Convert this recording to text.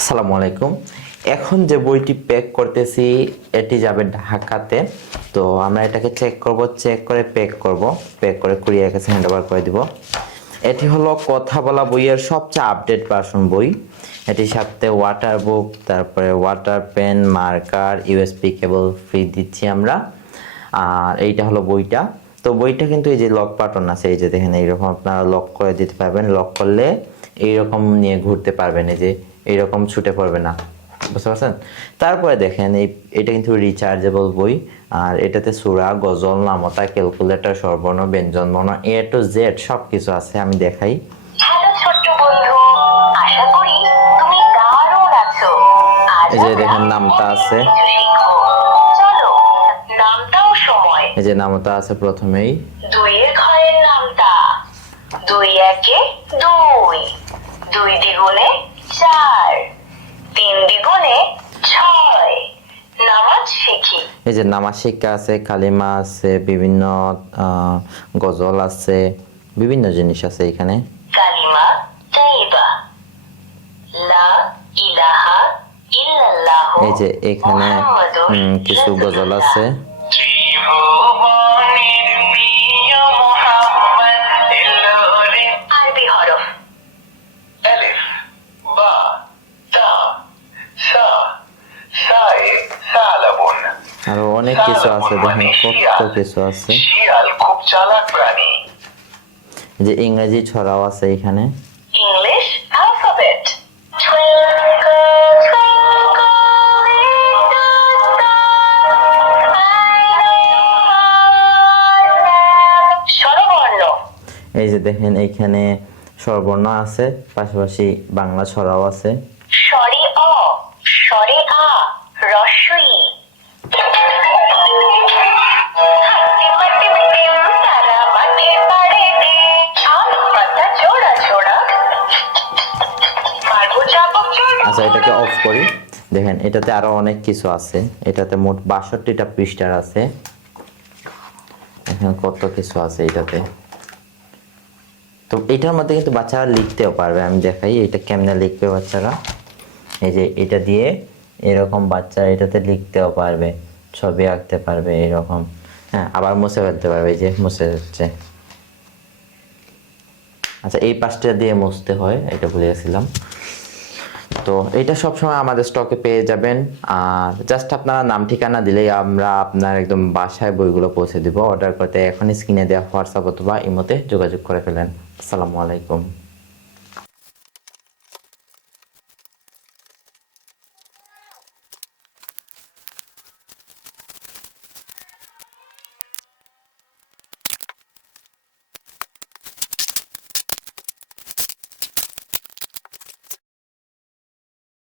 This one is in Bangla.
আসসালামু আলাইকুম। এখন যে বইটি প্যাক করতেছি এটি যাবে ঢাকাতে। তো আমরা এটাকে চেক করে প্যাক করব, প্যাক করে কুরিয়ার কাছে হ্যান্ড ওভার করে দিব। এটি হলো কথা বলা বইয়ের সবচেয়ে আপডেট ভার্সন বই। এটির সাথে ওয়াটার বুক, তারপরে water pen, marker, USB cable free দিচ্ছি আমরা। আর এইটা হলো বইটা। তো বইটা কিন্তু এই যে লক বাটন আছে, এই যে দেখেন এইরকম আপনারা লক করে দিতে পারবেন। লক করলে এইরকম নিয়ে ঘুরতে পারবেন, এই যে এইরকম ছুটে পড়বে না, বুঝতে পারছেন? তারপরে দেখেন এটা কিন্তু রিচার্জেবল বই। আর এটাতে সূরা, গজল, নামতা, ক্যালকুলেটর, স্বরবর্ণ, ব্যঞ্জনবর্ণ, এ টু জেড সব কিছু আছে। আমি দেখাই। হ্যালো ছোট্ট বন্ধু, আশা করি তুমি দারুণ আছো। আজ এই যে দেখেন নামতা আছে, কিছু শিখবো। চলো নামতাও সময়। এই যে নামতা আছে প্রথমেই। দুইয়ের ঘরের নামতা, দুই একে দুই, দুই দ্বিগুণে চার, তিন দ্বিগুণে ছয়। নামাজ শিখি। এই যে নামাজ শিক্ষা আছে, কালিমা আছে, বিভিন্ন গজল আছে, বিভিন্ন জিনিস আছে এখানে। কালিমা তাইবা, লা ইলাহা ইল্লাল্লাহ। এই যে এখানে কিছু গজল আছে। আরবি হরফ ألف با تا سا ساء ثعلب আরো অনেক কিছু আছে, দেখেন কত কিছু আছে। শিয়াল খুব চালাক প্রাণী। এই যে ইংরেজি ছড়াও আছে এখানে। English alphabet. Twinkle, twinkle, little star, স্বরবর্ণ। এই যে দেখেন এইখানে স্বরবর্ণ আছে, পাশাপাশি বাংলা ছড়াও আছে। স্বরে অ, স্বরে আ, হ্রস্ব ই। হাতে মাটি মিটিম, তারা মাটির বাড়িতে। আম পাতা জোড়া জোড়া, মারবো চাবুক জোড়া। আচ্ছা, এটাকে অফ করি। দেখেন এটাতে আরো অনেক কিছু আছে। এটাতে মোট ৬২টা পৃষ্ঠার আছে। এখানে কত কিছু আছে এটাতে। তো এটার মধ্যে কিন্তু বাচ্চারা লিখতেও পারবে। আমি দেখাই এটা কেমনে লিখবে বাচ্চারা। এই যে এটা দিয়ে এরকম বাচ্চা এটাতে লিখতেও পারবে, ছবি আঁকতে পারবে এরকম। হ্যাঁ, আবার মুছে ফেলতে পারবে, এই যে মুছে যাচ্ছে। আচ্ছা, এই পাশটা দিয়ে মুছতে হয়, এটা ভুলে গেছিলাম। তো এটা সবসময় আমাদের স্টকে পেয়ে যাবেন। আর জাস্ট আপনারা নাম ঠিকানা দিলেই আমরা আপনার একদম বাসায় বইগুলো পৌঁছে দিব। অর্ডার করতে এখন স্ক্রিনে দেওয়া হোয়াটসঅ্যাপ অথবা ইমোতে যোগাযোগ করে ফেলেন। আসসালামু আলাইকুম।